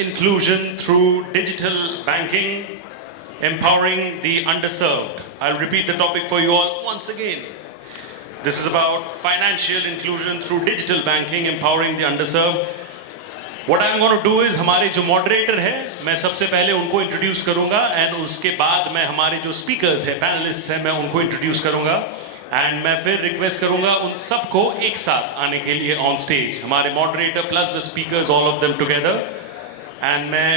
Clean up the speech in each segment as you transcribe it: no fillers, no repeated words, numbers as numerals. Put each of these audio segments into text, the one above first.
inclusion through digital banking, empowering the underserved. I'll repeat the topic for you all once again. This is about financial inclusion through digital banking, empowering the underserved. What I'm going to do is हमारे जो moderator है मैं सबसे पहले उनको introduce करूँगा and उसके बाद मैं हमारे जो speakers हैं, panelists हैं मैं उनको introduce करूँगा and मैं फिर request करूँगा उन सबको एक साथ आने के लिए on stage. हमारे moderator plus the speakers, all of them together. And मैं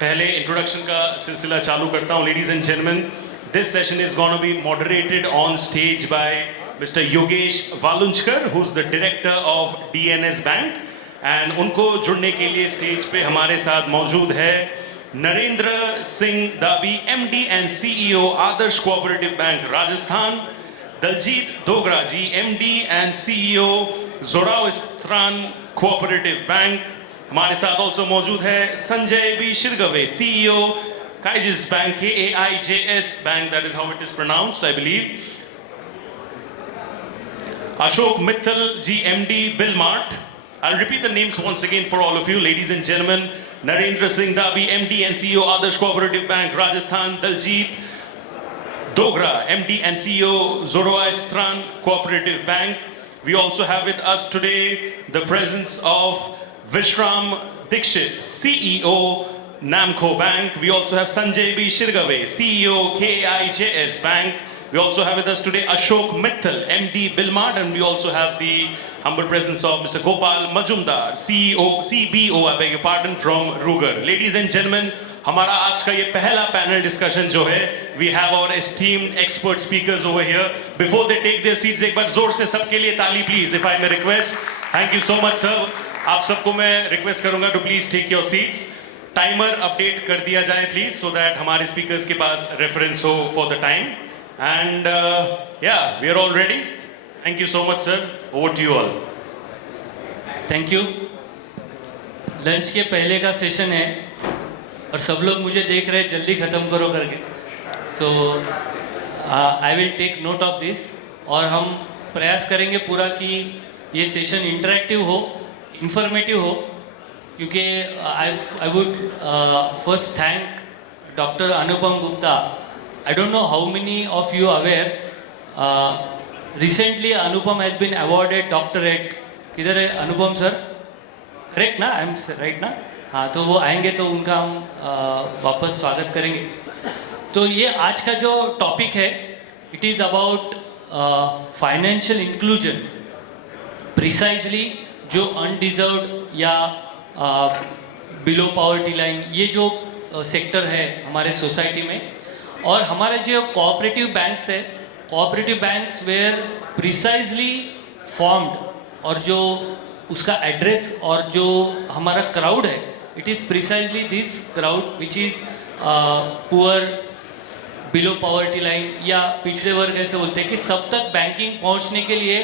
पहले introduction का सिलसिला चालू करता हूँ. Ladies and gentlemen, this session is going to be moderated on stage by Mr. Yogesh Valunchkar, who's the director of DNS Bank. And उनको जुड़ने के लिए स्टेज पे हमारे साथ मौजूद है नरेंद्र सिंह दाबी, MD and CEO Adarsh cooperative bank Rajasthan, Daljit Dogra ji, MD and CEO Zoroastrian cooperative bank. हमारे साथ ऑल्सो मौजूद है संजय बी शिरगवे, CEO काइजिस bank, KAIJS bank, that is how it is pronounced, I believe. Ashok Mittal ji, MD Bilmart. I'll repeat the names once again for all of you, ladies and gentlemen. Narendra Singh Dabi, MD and CEO Adarsh Cooperative Bank Rajasthan. Daljit Dogra, MD and CEO Zoroastrian Cooperative Bank. We also have with us today the presence of Vishram Dikshit, CEO Namco Bank. We also have Sanjay B. Shirgave, CEO KAIJS Bank. We also have with us today Ashok Mittal, MD Bilmart, and we also have the humble presence of Mr. Gopal Majumdar, CBO, I beg your pardon, from Ruger. Ladies and gentlemen, हमारा आज का ये पहला panel discussion जो है, we have our esteemed expert speakers over here. Before they take their seats, एक बार जोर से सबके लिए ताली please, if I may request. Thank you so much, sir. आप सबको मैं request करूँगा to please take your seats. Timer update कर दिया जाए please, so that हमारे speakers के पास reference हो for the time. And yeah, we are all ready. Thank you so much, sir. Over to you all. Thank you. Lunch के पहले का session है और सब लोग मुझे देख रहे हैं जल्दी ख़त्म करो करके. So I will take note of this और हम प्रयास करेंगे पूरा कि ये सेशन इंटरेक्टिव हो, इंफॉर्मेटिव हो, क्योंकि I would first thank Dr. Anupam Gupta. I don't know how many of you are aware. Recently, Anupam has been awarded doctorate. किधर है अनुपम सर? Correct ना? I'm right ना? हाँ, तो वो आएंगे तो उनका हम वापस स्वागत करेंगे. तो ये आज का जो टॉपिक है, it is about financial inclusion. Precisely जो undeserved या below poverty line ये जो सेक्टर है हमारे सोसाइटी में, और हमारे जो कोऑपरेटिव बैंक्स है, cooperative banks were precisely formed, और जो उसका एड्रेस और जो हमारा क्राउड है, it is precisely this crowd which is poor, below poverty line या पिछड़े वर्ग ऐसे बोलते हैं कि सब तक बैंकिंग पहुंचने के लिए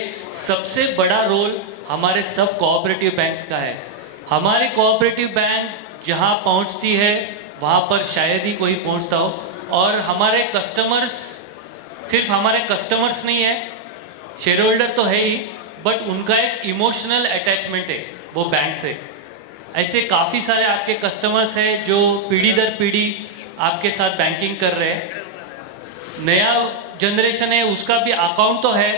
सबसे बड़ा रोल हमारे सब कोऑपरेटिव बैंक्स का है. हमारे कोऑपरेटिव बैंक जहां पहुंचती है वहां पर शायद ही कोई पहुंचता हो, और हमारे कस्टमर्स सिर्फ हमारे कस्टमर्स नहीं है, शेयर होल्डर तो है ही, बट उनका एक इमोशनल अटैचमेंट है वो बैंक से. ऐसे काफ़ी सारे आपके कस्टमर्स हैं जो पीढ़ी दर पीढ़ी आपके साथ बैंकिंग कर रहे हैं. नया जनरेशन है उसका भी अकाउंट तो है,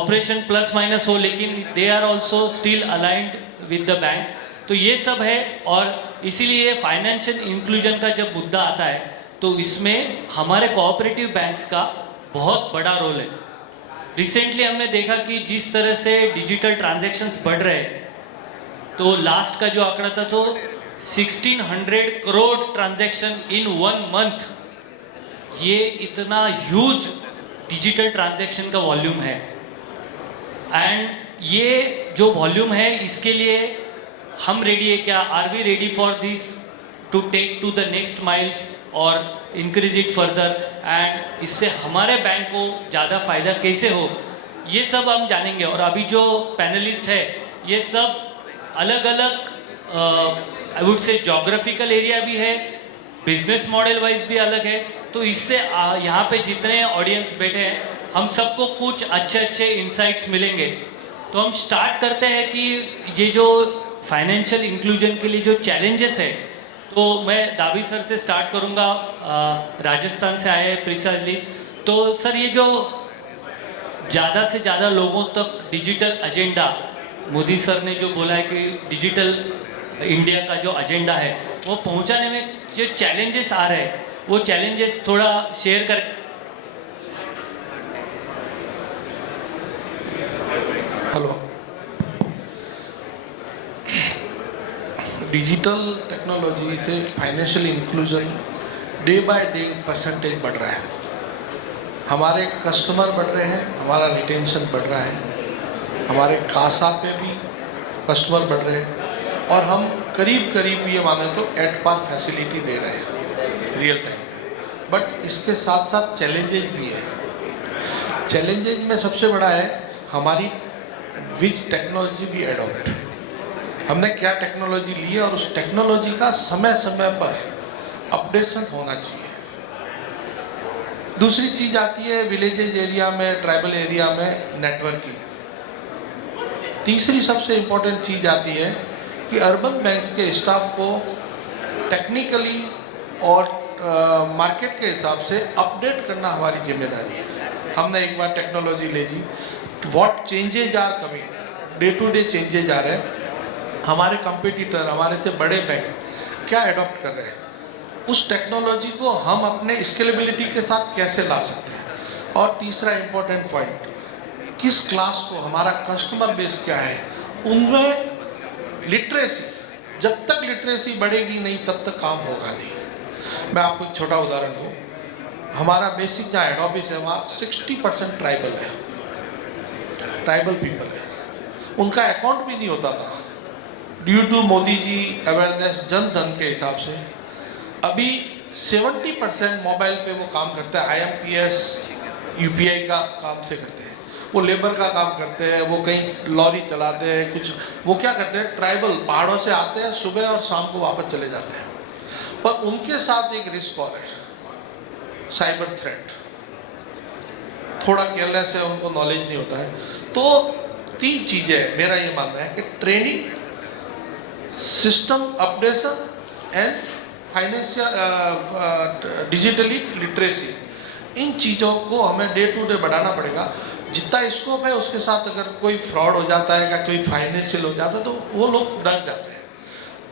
ऑपरेशन प्लस माइनस हो, लेकिन they are also still aligned with the bank. तो ये सब है, और इसीलिए फाइनेंशियल इंक्लूजन का जब मुद्दा आता है तो इसमें हमारे कोऑपरेटिव बैंक्स का बहुत बड़ा रोल है. रिसेंटली हमने देखा कि जिस तरह से डिजिटल ट्रांजैक्शंस बढ़ रहे हैं, तो लास्ट का जो आंकड़ा था तो 1600 करोड़ ट्रांजैक्शन इन 1 मंथ. ये इतना ह्यूज डिजिटल ट्रांजैक्शन का वॉल्यूम है, एंड ये जो वॉल्यूम है इसके लिए हम रेडी है क्या? Are we ready for this to take to the next miles और इंक्रीज इट फर्दर, एंड इससे हमारे बैंक को ज़्यादा फ़ायदा कैसे हो, ये सब हम जानेंगे. और अभी जो पैनलिस्ट है ये सब अलग अलग आई वुड से जोग्राफिकल एरिया भी है, बिजनेस मॉडल वाइज भी अलग है. तो इससे यहाँ पे जितने ऑडियंस बैठे हैं हम सबको कुछ अच्छे अच्छे इंसाइट्स मिलेंगे. तो हम स्टार्ट करते हैं कि ये जो फाइनेंशियल इंक्लूजन के लिए जो चैलेंजेस है तो मैं दावी सर से स्टार्ट करूंगा, राजस्थान से आए हैं प्रिसाइजली। तो सर ये जो ज़्यादा से ज़्यादा लोगों तक डिजिटल एजेंडा, मोदी सर ने जो बोला है कि डिजिटल इंडिया का जो एजेंडा है वो पहुंचाने में जो चैलेंजेस आ रहे हैं वो चैलेंजेस थोड़ा शेयर कर। हेलो। डिजिटल टेक्नोलॉजी से financial inclusion day by day percentage बढ़ रहा है। हमारे कस्टमर बढ़ रहे हैं, हमारा रिटेंशन बढ़ रहा है, हमारे कासा पे भी कस्टमर बढ़ रहे हैं और हम करीब करीब ये माने तो एट पार फैसिलिटी दे रहे हैं रियल टाइम में। बट इसके साथ साथ चैलेंजेज भी है। चैलेंजेज में सबसे बड़ा है हमारी विच टेक्नोलॉजी भी एडॉप्ट, हमने क्या टेक्नोलॉजी ली है और उस टेक्नोलॉजी का समय समय पर अपडेशन होना चाहिए। दूसरी चीज़ आती है विलेजेज एरिया में, ट्राइबल एरिया में नेटवर्किंग। तीसरी सबसे इम्पोर्टेंट चीज़ आती है कि अर्बन बैंक्स के स्टाफ को टेक्निकली और मार्केट के हिसाब से अपडेट करना हमारी जिम्मेदारी है। हमने एक बार टेक्नोलॉजी ले जी, what changes are coming, day to day changes आ रहे हैं। हमारे कंपटीटर, हमारे से बड़े बैंक क्या एडॉप्ट कर रहे हैं, उस टेक्नोलॉजी को हम अपने स्केलेबिलिटी के साथ कैसे ला सकते हैं। और तीसरा इम्पोर्टेंट पॉइंट, किस क्लास को, हमारा कस्टमर बेस क्या है, उनमें लिटरेसी, जब तक लिटरेसी बढ़ेगी नहीं तब तक काम होगा नहीं। मैं आपको एक छोटा उदाहरण दूँ, हमारा बेसिक जहाँ हेड ऑफिस है वहाँ 60% ट्राइबल है, ट्राइबल पीपल है, उनका अकाउंट भी नहीं होता था। Due to Modi ji awareness, Jan Dhan के हिसाब से अभी 70% मोबाइल पे वो काम करता है। IMPS UPI का काम से करते हैं, वो लेबर का काम करते हैं, वो कहीं लॉरी चलाते हैं, कुछ वो क्या करते हैं, ट्राइबल पहाड़ों से आते हैं, सुबह और शाम को वापस चले जाते हैं। पर उनके साथ एक रिस्क और है, साइबर थ्रेट। थोड़ा केयरलेस है, उनको नॉलेज नहीं होता है। तो 3 चीज़ें मेरा ये मानना है कि training, system updation and financial digitally literacy, इन चीज़ों को हमें डे टू डे बढ़ाना पड़ेगा। जितना स्कोप है उसके साथ अगर कोई फ्रॉड हो जाता है या कोई फाइनेंशियल हो जाता है तो वो लोग डर जाते हैं।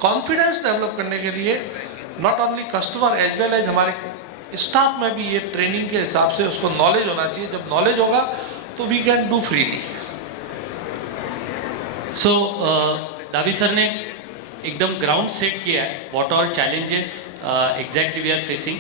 कॉन्फिडेंस डेवलप करने के लिए not only customer as well as हमारे स्टाफ में भी ये ट्रेनिंग के हिसाब से उसको नॉलेज होना चाहिए। जब नॉलेज होगा तो we can do freely. So दावी सर ने एकदम ग्राउंड सेट किया है, what all challenges exactly we are facing,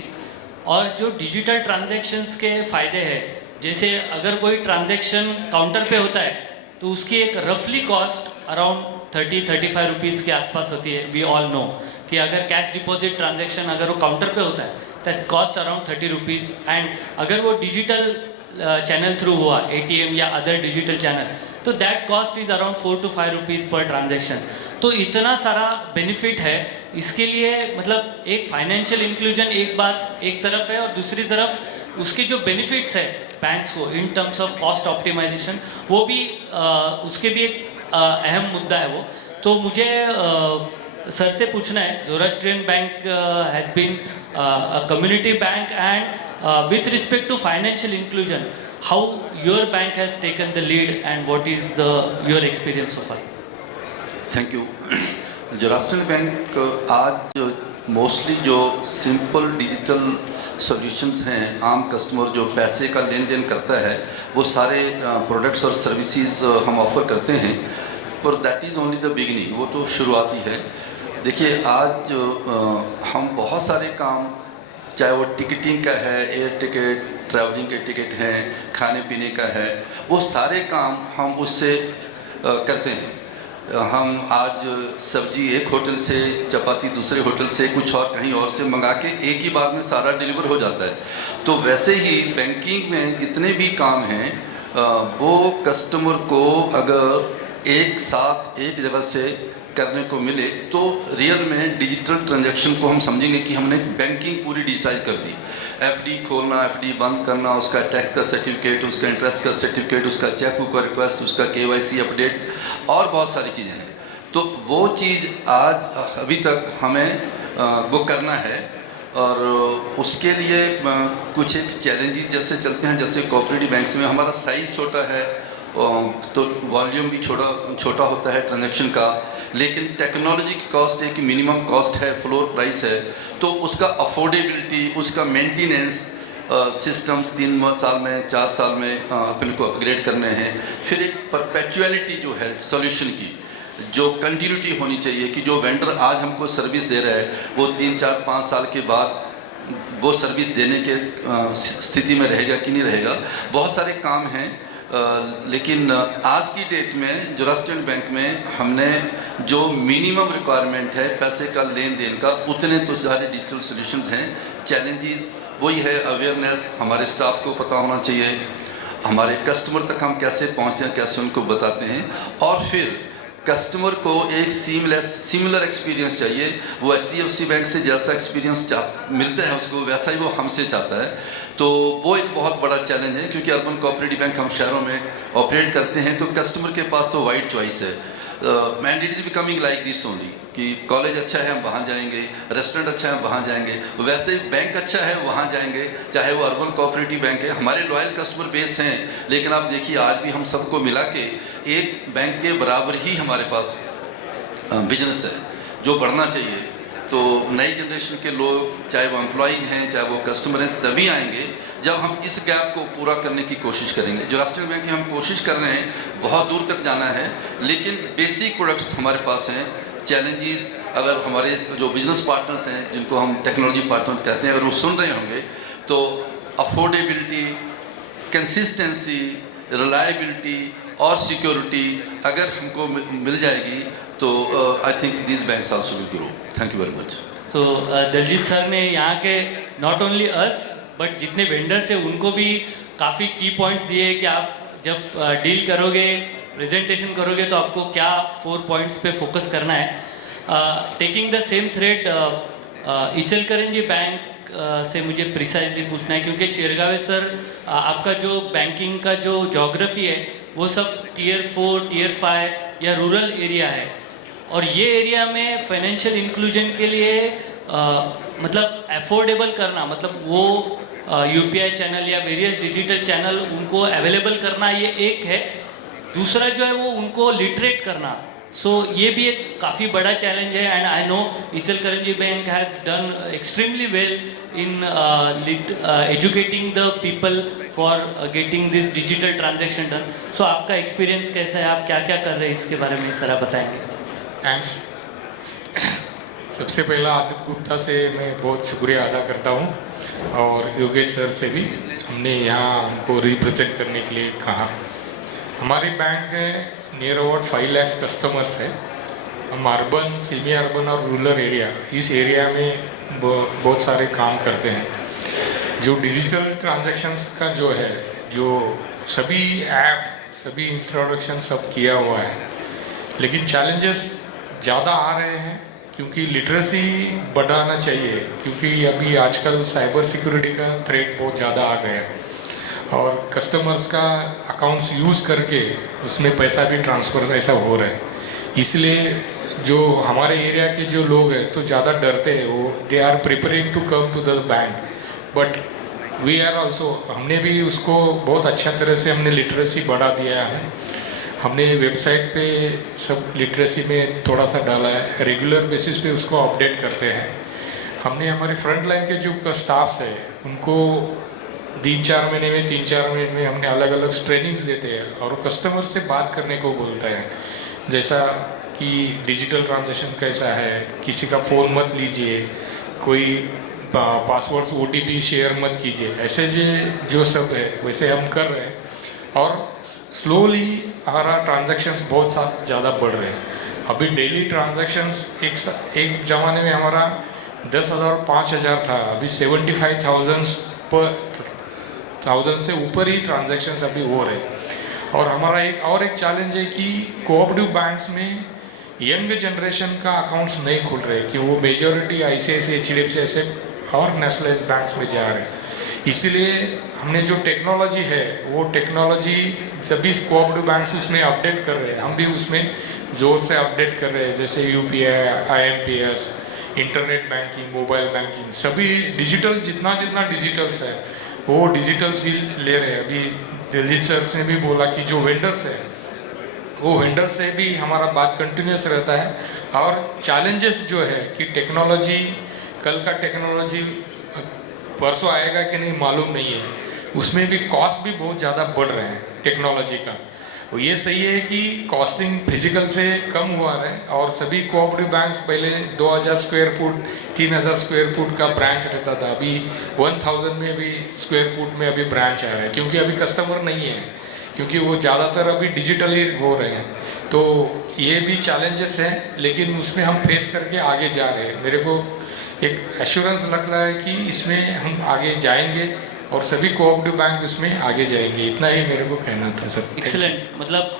और जो डिजिटल ट्रांजैक्शंस के फ़ायदे हैं। जैसे अगर कोई ट्रांजैक्शन काउंटर पे होता है तो उसकी एक रफली कॉस्ट अराउंड 30-35 रुपीज़ के आसपास होती है। वी ऑल नो कि अगर कैश डिपॉजिट ट्रांजैक्शन अगर वो काउंटर पे होता है that cost around 30 rupees, and अगर वो डिजिटल चैनल थ्रू हुआ, ATM या अदर डिजिटल चैनल, तो that cost is around 4 to 5 rupees पर ट्रांजैक्शन। तो इतना सारा बेनिफिट है इसके लिए। मतलब एक फाइनेंशियल इंक्लूजन एक बात एक तरफ है और दूसरी तरफ उसके जो बेनिफिट्स है बैंक्स को in terms of cost optimisation, वो भी उसके भी एक अहम मुद्दा है वो। तो मुझे सर से पूछना है, Zoroastrian bank has been a community bank, and with respect to financial inclusion, how your bank has taken the lead and what is the your experience so far? Thank you. Zoroastrian bank आज mostly जो simple digital solutions हैं, आम customer जो पैसे का लेन then करता है वो सारे प्रोडक्ट्स और सर्विसेज हम ऑफ़र करते हैं, पर that is only the beginning, वो तो शुरुआती है। देखिए आज हम बहुत सारे काम, चाहे वो टिकटिंग का है, एयर टिकट, ट्रैवलिंग के टिकट हैं, खाने पीने का है, वो सारे काम हम उससे करते हैं। हम आज सब्जी एक होटल से, चपाती दूसरे होटल से, कुछ और कहीं और से मंगा के एक ही बार में सारा डिलीवर हो जाता है। तो वैसे ही बैंकिंग में जितने भी काम हैं वो कस्टमर को अगर एक साथ एक जगह से करने को मिले तो रियल में डिजिटल ट्रांजैक्शन को हम समझेंगे कि हमने बैंकिंग पूरी डिजिटाइज कर दी। FD खोलना, FD बंद करना, उसका टैक्स का सर्टिफिकेट, उसका इंटरेस्ट का सर्टिफिकेट, उसका चेकबुक का रिक्वेस्ट, उसका KYC अपडेट और बहुत सारी चीज़ें हैं। तो वो चीज़ आज अभी तक हमें वो करना है। और उसके लिए कुछ एक चैलेंजेस जैसे चलते हैं, जैसे कोऑपरेटिव बैंक्स में हमारा साइज़ छोटा है, तो वॉल्यूम भी छोटा होता है ट्रांजैक्शन का, लेकिन टेक्नोलॉजी की कॉस्ट एक मिनिमम कॉस्ट है, फ्लोर प्राइस है, तो उसका अफोर्डेबिलिटी, उसका मेंटेनेंस, सिस्टम्स 3 साल में 4 साल में अपने को अपग्रेड करने हैं। फिर एक परपेचुअलिटी जो है सॉल्यूशन की, जो कंटिन्यूटी होनी चाहिए कि जो वेंडर आज हमको सर्विस दे रहा है वो 3, 4, 5 साल के बाद वो सर्विस देने के स्थिति में रहेगा कि नहीं रहेगा। बहुत सारे काम हैं, लेकिन आज की डेट में जोरास्ट्रियन बैंक में हमने जो मिनिमम रिक्वायरमेंट है पैसे का लेन देन का, उतने तो सारे डिजिटल सॉल्यूशंस हैं। चैलेंजेस वही है, अवेयरनेस, हमारे स्टाफ को पता होना चाहिए, हमारे कस्टमर तक हम कैसे पहुँचते हैं, कैसे उनको बताते हैं, और फिर कस्टमर को एक सिमिलर एक्सपीरियंस चाहिए। वो HDFC बैंक से जैसा एक्सपीरियंस मिलता है उसको, वैसा ही वो हमसे चाहता है। तो वो एक बहुत बड़ा चैलेंज है, क्योंकि अर्बन कोऑपरेटिव बैंक हम शहरों में ऑपरेट करते हैं, तो कस्टमर के पास तो वाइड चॉइस है। And it is becoming like this only कि कॉलेज अच्छा है हम वहाँ जाएंगे, रेस्टोरेंट अच्छा है हम वहाँ जाएंगे, वैसे ही बैंक अच्छा है वहाँ जाएंगे, चाहे वो अर्बन कोऑपरेटिव बैंक है। हमारे लॉयल कस्टमर बेस हैं, लेकिन आप देखिए आज भी हम सबको मिला के एक बैंक के बराबर ही हमारे पास बिजनेस है जो बढ़ना चाहिए। तो नई जनरेशन के लोग, चाहे वो एम्प्लॉय हैं चाहे वो कस्टमर हैं, तभी आएंगे जब हम इस गैप को पूरा करने की कोशिश करेंगे। जो राष्ट्रीय बैंक की हम कोशिश कर रहे हैं, बहुत दूर तक जाना है, लेकिन बेसिक प्रोडक्ट्स हमारे पास हैं। चैलेंजेस अगर हमारे जो बिजनेस पार्टनर्स हैं, जिनको हम टेक्नोलॉजी पार्टनर कहते हैं, अगर वो सुन रहे होंगे तो अफोर्डेबिलिटी, कंसिस्टेंसी, रिलायबिलिटी और सिक्योरिटी अगर हमको मिल जाएगी तो I think this banks also will grow. Thank you very much. तो दलजीत सर ने यहाँ के नॉट ओनली अस बट जितने वेंडर्स हैं उनको भी काफ़ी की पॉइंट्स दिए हैं कि आप जब डील करोगे, प्रेजेंटेशन करोगे तो आपको क्या 4 पॉइंट्स पे फोकस करना है। Taking the same thread, Ichalkaranji bank से मुझे प्रिसाइजली पूछना है, क्योंकि शेरगावे सर आपका जो बैंकिंग का जो जोग्राफी है वो सब Tier 4, Tier 5 या रूरल एरिया है, और ये एरिया में फाइनेंशियल इंक्लूजन के लिए मतलब अफोर्डेबल करना, मतलब वो UPI चैनल या वेरियस डिजिटल चैनल उनको अवेलेबल करना, ये एक है। दूसरा जो है वो उनको लिटरेट करना, सो ये भी एक काफ़ी बड़ा चैलेंज है। And I know Ichalkaranji bank has done extremely well in educating the people for getting this digital transaction done. So आपका एक्सपीरियंस कैसा है, आप क्या क्या कर रहे हैं इसके बारे में ज़रा बताएंगे। थैंक्स। सबसे पहला आदित्य गुप्ता से मैं बहुत शुक्रिया अदा करता हूँ, और योगेश सर से भी, हमने यहाँ हमको रिप्रेजेंट करने के लिए कहा। हमारी बैंक है नियर अबाउट 5 लाख कस्टमर्स है। हम अर्बन, सेमी अर्बन और रूरल एरिया, इस एरिया में बहुत सारे काम करते हैं। जो डिजिटल ट्रांजैक्शंस का जो है, जो सभी ऐप, सभी इंट्रोडक्शन सब किया हुआ है, लेकिन चैलेंजेस ज़्यादा आ रहे हैं क्योंकि लिटरेसी बढ़ाना चाहिए, क्योंकि अभी आजकल साइबर सिक्योरिटी का थ्रेट बहुत ज़्यादा आ गया है, और कस्टमर्स का अकाउंट्स यूज़ करके उसमें पैसा भी ट्रांसफ़र ऐसा हो रहा है। इसलिए जो हमारे एरिया के जो लोग हैं तो ज़्यादा डरते हैं, वो they are preparing to come to the bank, but we are also, हमने भी उसको बहुत अच्छा तरह से हमने लिटरेसी बढ़ा दिया है। हमने वेबसाइट पे सब लिटरेसी में थोड़ा सा डाला है, रेगुलर बेसिस पे उसको अपडेट करते हैं। हमने हमारे फ्रंट लाइन के जो स्टाफ्स है उनको 3-4 महीने में 3-4 महीने में हमने अलग अलग ट्रेनिंग्स देते हैं, और कस्टमर से बात करने को बोलते हैं, जैसा कि डिजिटल ट्रांजैक्शन कैसा है, किसी का फ़ोन मत लीजिए, कोई पासवर्ड्स OTP शेयर मत कीजिए, ऐसे जो सब है वैसे हम कर रहे हैं। और स्लोली हमारा ट्रांजैक्शंस बहुत ज़्यादा बढ़ रहे हैं। अभी डेली ट्रांजैक्शंस एक ज़माने में हमारा 10,000 5,000 था, अभी 75,000 से ऊपर ही ट्रांजैक्शंस अभी हो रहे हैं। और हमारा एक चैलेंज है कि कोऑपरेटिव बैंक्स में यंग जनरेशन का अकाउंट्स नहीं खुल रहे, कि वो मेजॉरिटी ICICI, HDFC ऐसे और नेशनलाइज बैंक्स में जा रहे हैं। इसीलिए हमने जो टेक्नोलॉजी है वो टेक्नोलॉजी सभी कोऑपरेटिव बैंक्स उसमें अपडेट कर रहे हैं, हम भी उसमें ज़ोर से अपडेट कर रहे हैं, जैसे UPI, IMPS, internet banking, mobile banking, सभी डिजिटल, जितना जितना डिजिटल्स है वो डिजिटल्स भी ले रहे हैं। अभी दिलजीत सर ने भी बोला कि जो वेंडर्स है वो वेंडर से भी हमारा बात कंटिन्यूस रहता है। और चैलेंजेस जो है कि टेक्नोलॉजी, कल का टेक्नोलॉजी परसों आएगा कि नहीं मालूम नहीं है, उसमें भी कॉस्ट भी बहुत ज़्यादा बढ़ रहे हैं टेक्नोलॉजी का। वो ये सही है कि कॉस्टिंग फिजिकल से कम हुआ है और सभी कोऑपरेटिव बैंक्स पहले 2000 स्क्वायर फुट 3000 स्क्वायर फुट का ब्रांच रहता था, अभी 1000 में भी स्क्वायर फुट में अभी ब्रांच आ रहा है, क्योंकि अभी कस्टमर नहीं है, क्योंकि वो ज़्यादातर अभी डिजिटली हो रहे हैं। तो ये भी चैलेंजेस हैं, लेकिन उसमें हम फेस करके आगे जा रहे हैं। मेरे को एक एश्योरेंस लग रहा है कि इसमें हम आगे जाएंगे और सभी कोऑपरेटिव बैंक उसमें आगे जाएंगे। इतना ही मेरे को कहना था सर। एक्सीलेंट, मतलब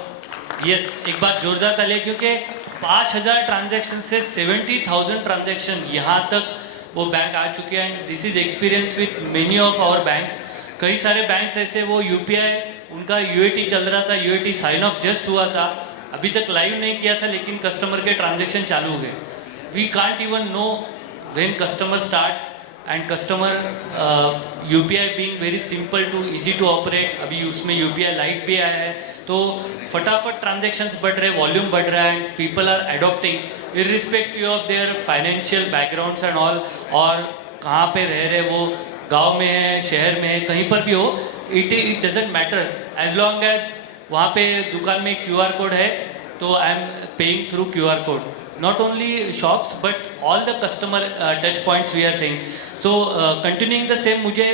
यस, एक बार जोरदार तालियां, क्योंकि 5000 ट्रांजैक्शन से 70,000 ट्रांजैक्शन यहाँ तक वो बैंक आ चुके हैं। And this is experience with many of our banks. कई सारे बैंक्स ऐसे वो यूपीआई उनका यूएटी चल रहा था, यूएटी साइन ऑफ जस्ट हुआ था, अभी तक लाइव नहीं किया था, लेकिन कस्टमर के ट्रांजैक्शन चालू हो गए। We can't even know when customer starts and customer UPI being very simple to easy to operate. अभी उसमें यूपीआई लाइट भी आया है, तो फटाफट ट्रांजैक्शंस बढ़ रहे, वॉल्यूम बढ़ रहा है and people are adopting irrespective of their financial backgrounds and all, और कहाँ पे रह रहे, वो गांव में है, शहर में है, कहीं पर भी हो, it doesn't matters as long as वहाँ पे दुकान में क्यूआर कोड है तो I am paying through QR code. Not only shops but all the customer touch points we are saying. So continuing the same, मुझे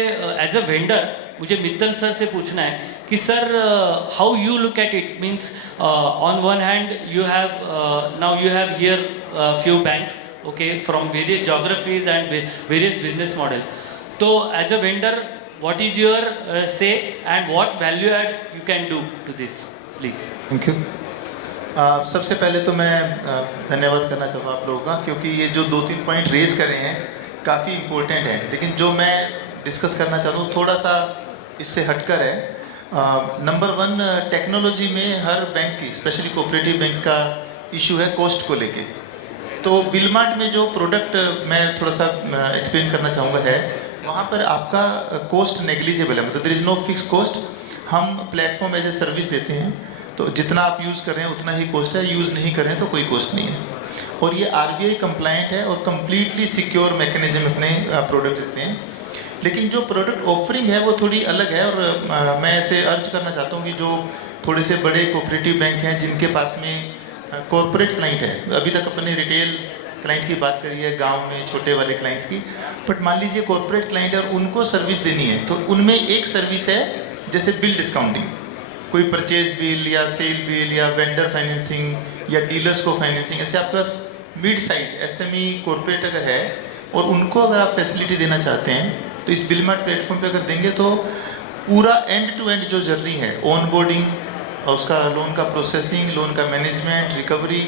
एज अ वेंडर मुझे Mittal sir से पूछना है कि sir how you look at it, means on one hand you have now you have here few banks, okay, from various geographies and various business model. तो as a vendor what is your say and what value add you can do to this, please? Thank you. सबसे पहले तो मैं धन्यवाद करना चाहूँगा आप लोगों का, क्योंकि ये जो 2-3 पॉइंट रेज करे हैं काफ़ी इम्पोर्टेंट है, लेकिन जो मैं डिस्कस करना चाह रहा हूँ थोड़ा सा इससे हटकर है। नंबर 1, टेक्नोलॉजी में हर बैंक की, स्पेशली कोऑपरेटिव बैंक का इशू है कॉस्ट को लेके। तो बिलमार्ट में जो प्रोडक्ट मैं थोड़ा सा एक्सप्लेन करना चाहूँगा है, वहाँ पर आपका कॉस्ट नेग्लिजिबल है, मतलब there is no fix cost. हम प्लेटफॉर्म एज ए सर्विस देते हैं, तो जितना आप यूज़ कर रहे हैं उतना ही कॉस्ट है, यूज़ नहीं कर रहे हैं तो कोई कॉस्ट नहीं है। और ये आरबीआई कंप्लाइंट है और कम्प्लीटली सिक्योर मैकेनिज्म अपने प्रोडक्ट देते हैं। लेकिन जो प्रोडक्ट ऑफरिंग है वो थोड़ी अलग है, और मैं ऐसे अर्ज करना चाहता हूँ कि जो थोड़े से बड़े कोऑपरेटिव बैंक हैं जिनके पास में कॉरपोरेट क्लाइंट है, अभी तक अपने रिटेल क्लाइंट की बात करी है, गांव में छोटे वाले क्लाइंट्स की, बट मान लीजिए कॉर्पोरेट क्लाइंट है और उनको सर्विस देनी है, तो उनमें एक सर्विस है जैसे बिल डिस्काउंटिंग, कोई परचेज बिल या सेल बिल या वेंडर फाइनेंसिंग या डीलर्स को फाइनेंसिंग, ऐसे आपके पास मिड साइज एसएमई कॉर्पोरेट अगर है और उनको अगर आप फैसिलिटी देना चाहते हैं, तो इस बिलमार्ट प्लेटफॉर्म पे अगर देंगे तो पूरा एंड टू एंड जो जर्नी है, ऑन बोर्डिंग और उसका लोन का प्रोसेसिंग, लोन का मैनेजमेंट, रिकवरी,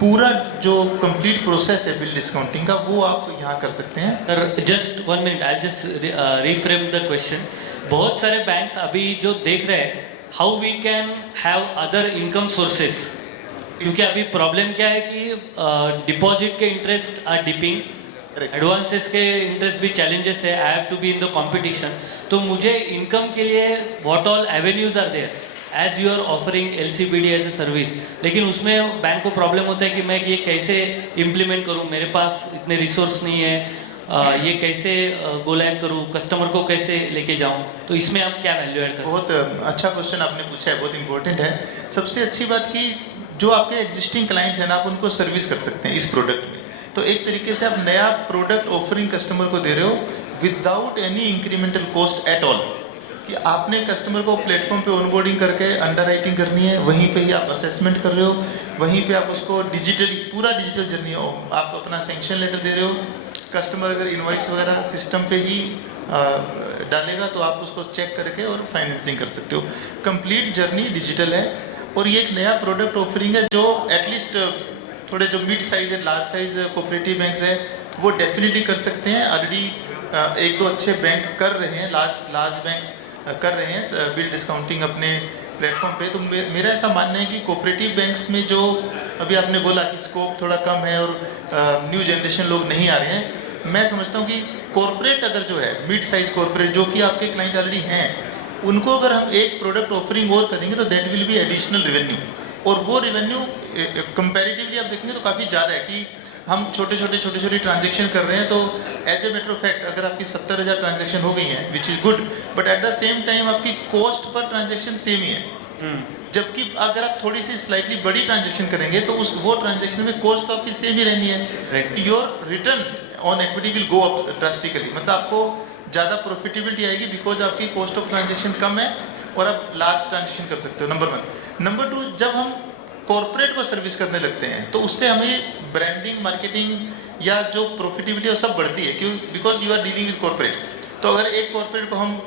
पूरा जो कंप्लीट प्रोसेस है बिल डिस्काउंटिंग का, वो आप यहाँ कर सकते हैं। Sir just 1 minute, I just reframe the question. बहुत सारे बैंक्स अभी जो देख रहे हैं how we can have other income sources, क्योंकि अभी प्रॉब्लम क्या है कि डिपॉजिट के इंटरेस्ट आर डिपिंग, एडवांसेस के इंटरेस्ट भी चैलेंजेस है, I have to be in the competition. तो मुझे इनकम के लिए what all avenues are there as you are offering LCBD as a service, लेकिन उसमें बैंक को प्रॉब्लम होता है कि मैं ये कैसे इम्प्लीमेंट करूँ, मेरे पास इतने रिसोर्स नहीं है, ये कैसे गो लाइव करूँ, कस्टमर को कैसे लेके जाऊँ, तो इसमें आप क्या वैल्यू ऐड करते हैं? बहुत अच्छा क्वेश्चन आपने पूछा है, बहुत इंपॉर्टेंट है। सबसे अच्छी बात कि जो आपके एग्जिस्टिंग क्लाइंट्स हैं ना, आप उनको सर्विस कर सकते हैं इस प्रोडक्ट में। तो एक तरीके से आप नया प्रोडक्ट ऑफरिंग कस्टमर को दे रहे हो without any incremental cost at all, कि आपने कस्टमर को प्लेटफॉर्म पे ऑनबोर्डिंग करके अंडरराइटिंग करनी है, वहीं पे ही आप असेसमेंट कर रहे हो, वहीं पे आप उसको डिजिटली पूरा डिजिटल जर्नी हो, आप अपना सेंक्शन लेटर दे रहे हो, कस्टमर अगर इनवॉइस वगैरह सिस्टम पे ही डालेगा तो आप उसको चेक करके और फाइनेंसिंग कर सकते हो। कंप्लीट जर्नी डिजिटल है और ये एक नया प्रोडक्ट ऑफरिंग है जो एटलीस्ट थोड़े जो मिड साइज है, लार्ज साइज कोऑपरेटिव बैंक्स है वो डेफिनेटली कर सकते हैं। ऑलरेडी 1-2 अच्छे बैंक कर रहे हैं, लार्ज बैंक्स कर रहे हैं बिल डिस्काउंटिंग अपने प्लेटफॉर्म पे, तो मेरा ऐसा मानना है कि कोऑपरेटिव बैंक्स में जो अभी आपने बोला कि स्कोप थोड़ा कम है और न्यू जनरेशन लोग नहीं आ रहे हैं, मैं समझता हूँ कि कॉरपोरेट अगर जो है मिड साइज कॉरपोरेट जो कि आपके क्लाइंट ऑलरेडी हैं, उनको अगर हम एक प्रोडक्ट ऑफरिंग और करेंगे तो that will be additional revenue, और वो रेवेन्यू कंपैरेटिवली आप देखेंगे तो काफ़ी ज़्यादा है कि हम छोटे छोटे ट्रांजेक्शन कर रहे हैं। तो as a matter of fact अगर आपकी 70,000 ट्रांजेक्शन हो गई हैं which is good, but at the same time आपकी कॉस्ट पर ट्रांजेक्शन सेम ही है, जबकि अगर आप थोड़ी सी स्लाइटली बड़ी ट्रांजेक्शन करेंगे तो उस वो ट्रांजेक्शन में कॉस्ट तो आपकी सेम ही रहनी है, your return on equity will go up drastically, मतलब आपको ज़्यादा प्रॉफिटेबिलिटी आएगी बिकॉज आपकी कॉस्ट ऑफ ट्रांजेक्शन कम है और आप लार्ज ट्रांजेक्शन कर सकते हो, नंबर 1। नंबर 2, जब हम कॉर्पोरेट को सर्विस करने लगते हैं तो उससे हमें ब्रांडिंग, मार्केटिंग या जो प्रॉफिटेबिलिटी है सब बढ़ती है, क्यों? Because you are dealing with corporate. तो अगर एक कॉर्पोरेट को हम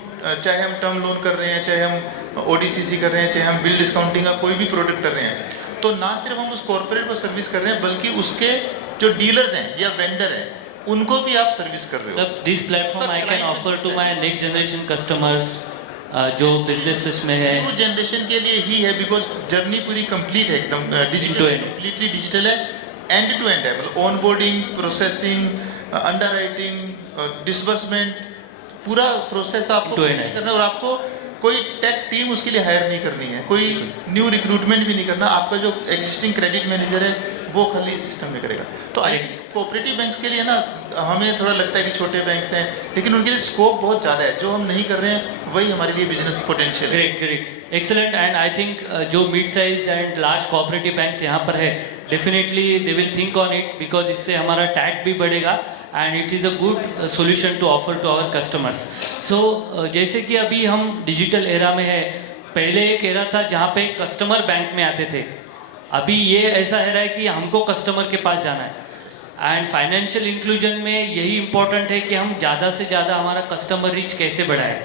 चाहे हम टर्म लोन कर रहे हैं, चाहे हम ओडीसीसी कर रहे हैं, चाहे हम बिल डिस्काउंटिंग का कोई भी प्रोडक्ट कर रहे हैं, तो ना सिर्फ हम उस कॉर्पोरेट को सर्विस कर रहे हैं बल्कि उसके जो डीलर्स हैं या वेंडर हैं उनको भी आप सर्विस कर रहे हो। This platform I can offer to my next generation customers जो बिजनेसेस में है, न्यू जनरेशन के लिए ही है, बिकॉज जर्नी पूरी कंप्लीट है, एकदम डिजिटल, कंप्लीटली डिजिटल है, एंड टू एंड है, मतलब on boarding, processing, under writing, disbursement, पूरा प्रोसेस आपको करना है, और आपको कोई टेक टीम उसके लिए हायर नहीं करनी है, कोई न्यू रिक्रूटमेंट भी नहीं करना, आपका जो एग्जिस्टिंग क्रेडिट मैनेजर है वो खाली सिस्टम में करेगा। तो आई कोऑपरेटिव बैंक्स के लिए ना हमें थोड़ा लगता है कि छोटे बैंक्स हैं, लेकिन उनके लिए स्कोप बहुत ज़्यादा है, जो हम नहीं कर रहे हैं वही हमारे लिए बिजनेस पोटेंशियल है। Great, excellent. And I think जो mid size and large cooperative banks यहाँ पर है, definitely they will think on it, because इससे हमारा टैग भी बढ़ेगा and it is a good solution to offer to our customers. So जैसे कि अभी हम डिजिटल एरा में है, पहले एक एरा था जहाँ पे कस्टमर बैंक में आते थे, अभी ये ऐसा है रहा है कि हमको कस्टमर के पास जाना है, एंड फाइनेंशियल इंक्लूजन में यही इम्पोर्टेंट है कि हम ज़्यादा से ज़्यादा हमारा कस्टमर रीच कैसे बढ़ाएं।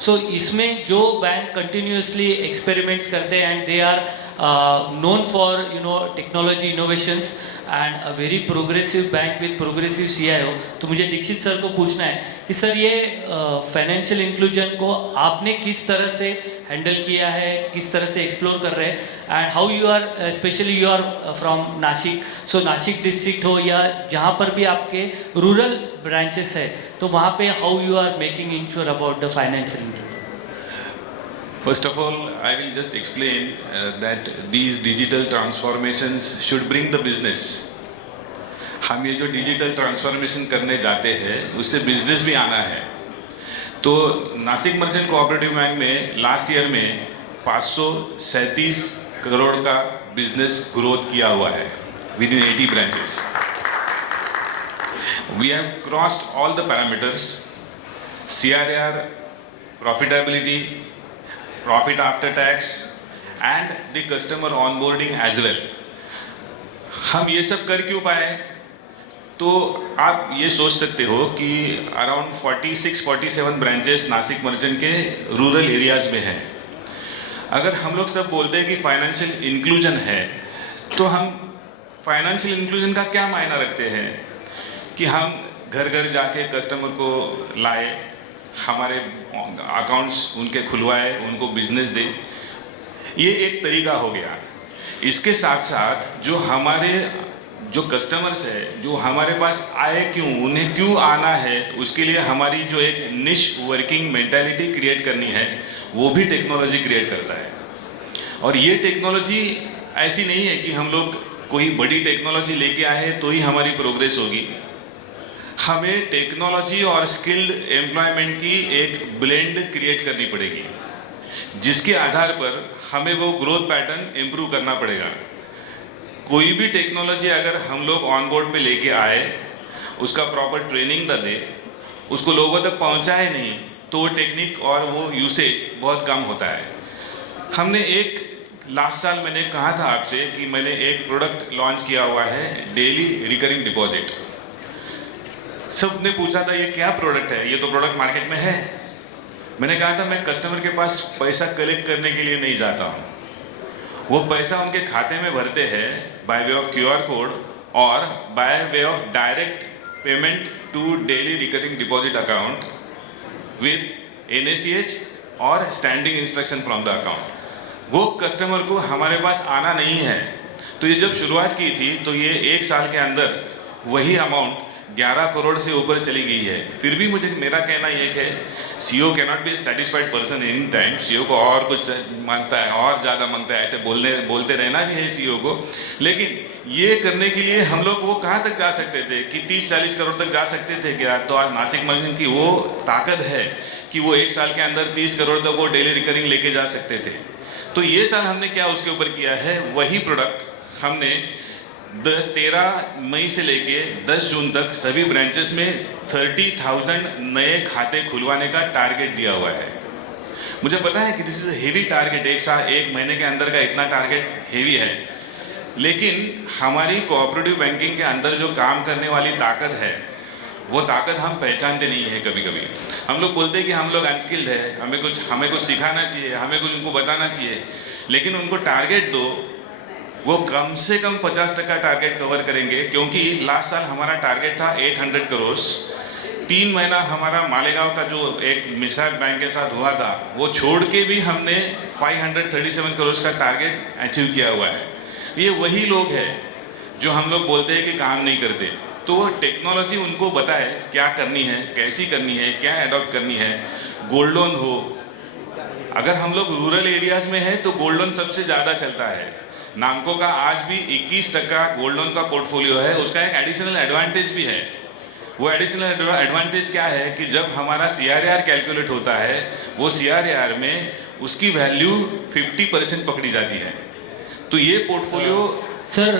सो इसमें जो बैंक कंटिन्यूसली एक्सपेरिमेंट्स करते हैं and they are known for technology innovations and a very progressive bank with progressive CIO, तो मुझे दीक्षित सर को पूछना है कि सर ये फाइनेंशियल इंक्लूजन को आपने किस तरह से हैंडल किया है, किस तरह से एक्सप्लोर कर रहे हैं, and how you are, especially you are from Nashik, so Nashik district हो या जहाँ पर भी आपके रूरल ब्रांचेस है, तो वहाँ पे how you are making ensure about the financial inclusion. First of all, I will just explain that these digital transformations should bring the business. हम ये जो डिजिटल ट्रांसफॉर्मेशन करने जाते हैं उससे बिजनेस भी आना है। तो नासिक मर्चेंट कोऑपरेटिव बैंक में लास्ट ईयर में 537 करोड़ का बिजनेस ग्रोथ किया हुआ है within 80 branches. We have crossed all the parameters, CRAR, profitability, profit after tax and the customer onboarding as well। हम ये सब कर क्यों पाए? तो आप ये सोच सकते हो कि अराउंड 46-47 ब्रांचेस नासिक मर्चेंट के रूरल एरियाज में हैं। अगर हम लोग सब बोलते हैं कि फाइनेंशियल इंक्लूजन है, तो हम फाइनेंशियल इंक्लूजन का क्या मायना रखते हैं कि हम घर घर जाके कस्टमर को लाए, हमारे अकाउंट्स उनके खुलवाए, उनको बिजनेस दे, ये एक तरीका हो गया। इसके साथ साथ जो हमारे जो कस्टमर्स है, जो हमारे पास आए क्यों, उन्हें क्यों आना है, उसके लिए हमारी जो एक निश वर्किंग मेंटालिटी क्रिएट करनी है, वो भी टेक्नोलॉजी क्रिएट करता है। और ये टेक्नोलॉजी ऐसी नहीं है कि हम लोग कोई बड़ी टेक्नोलॉजी लेके आए तो ही हमारी प्रोग्रेस होगी। हमें टेक्नोलॉजी और स्किल्ड एम्प्लॉयमेंट की एक ब्लेंड क्रिएट करनी पड़ेगी, जिसके आधार पर हमें वो ग्रोथ पैटर्न इम्प्रूव करना पड़ेगा। कोई भी टेक्नोलॉजी अगर हम लोग ऑन बोर्ड पे लेके आए, उसका प्रॉपर ट्रेनिंग न दे, उसको लोगों तक पहुंचाए नहीं, तो वो टेक्निक और वो यूसेज बहुत कम होता है। हमने एक लास्ट साल मैंने कहा था आपसे कि मैंने एक प्रोडक्ट लॉन्च किया हुआ है, डेली रिकरिंग डिपॉजिट। सब ने पूछा था ये क्या प्रोडक्ट है, ये तो प्रोडक्ट मार्केट में है। मैंने कहा था मैं कस्टमर के पास पैसा कलेक्ट करने के लिए नहीं जाता हूँ, वो पैसा उनके खाते में भरते हैं by way of QR code और by way of direct payment to daily recurring deposit account with NACH और standing instruction from the account. वो कस्टमर को हमारे पास आना नहीं है। तो ये जब शुरुआत की थी तो ये 1 साल के अंदर वही अमाउंट 11 करोड़ से ऊपर चली गई है। फिर भी मुझे मेरा कहना ये है CEO cannot be satisfied person in time. CEO को और कुछ मांगता है, और ज़्यादा मांगता है, ऐसे बोलते रहना भी है CEO को। लेकिन ये करने के लिए हम लोग वो कहाँ तक जा सकते थे कि 30-40 करोड़ तक जा सकते थे क्या? तो आज नासिक मर्चेंट की वो ताकत है कि वो 1 साल के अंदर 30 करोड़ तक वो डेली रिकरिंग लेके जा सकते थे। तो ये साल हमने क्या उसके ऊपर किया है, वही प्रोडक्ट हमने 13 मई से लेके 10 जून तक सभी ब्रांचेस में 30,000 नए खाते खुलवाने का टारगेट दिया हुआ है। मुझे पता है कि दिस इज हेवी टारगेट, एक महीने के अंदर का इतना टारगेट हेवी है, लेकिन हमारी कोऑपरेटिव बैंकिंग के अंदर जो काम करने वाली ताकत है वो ताकत हम पहचानते नहीं है। कभी कभी हम लोग बोलते हैं कि हम लोग अनस्किल्ड है, हमें कुछ सिखाना चाहिए, हमें कुछ उनको बताना चाहिए, लेकिन उनको टारगेट दो, वो कम से कम 50% टारगेट कवर करेंगे। क्योंकि लास्ट साल हमारा टारगेट था 800 करोड़। 3 महीना हमारा मालेगांव का जो एक मिसाल बैंक के साथ हुआ था वो छोड़ के भी हमने 537 करोड़ का टारगेट अचीव किया हुआ है। ये वही लोग हैं जो हम लोग बोलते हैं कि काम नहीं करते। तो वो टेक्नोलॉजी उनको बताए क्या करनी है, कैसी करनी है, क्या अडॉप्ट करनी है। गोल्ड लोन हो, अगर हम लोग रूरल एरियाज में है तो गोल्ड लोन सबसे ज़्यादा चलता है। नामको का आज भी 21% गोल्ड लोन का पोर्टफोलियो है। उसका एक एडिशनल एडवांटेज भी है। वो एडिशनल एडवांटेज क्या है कि जब हमारा CRAR कैलकुलेट होता है, वो CRAR में उसकी वैल्यू 50% पकड़ी जाती है। तो ये portfolio sir,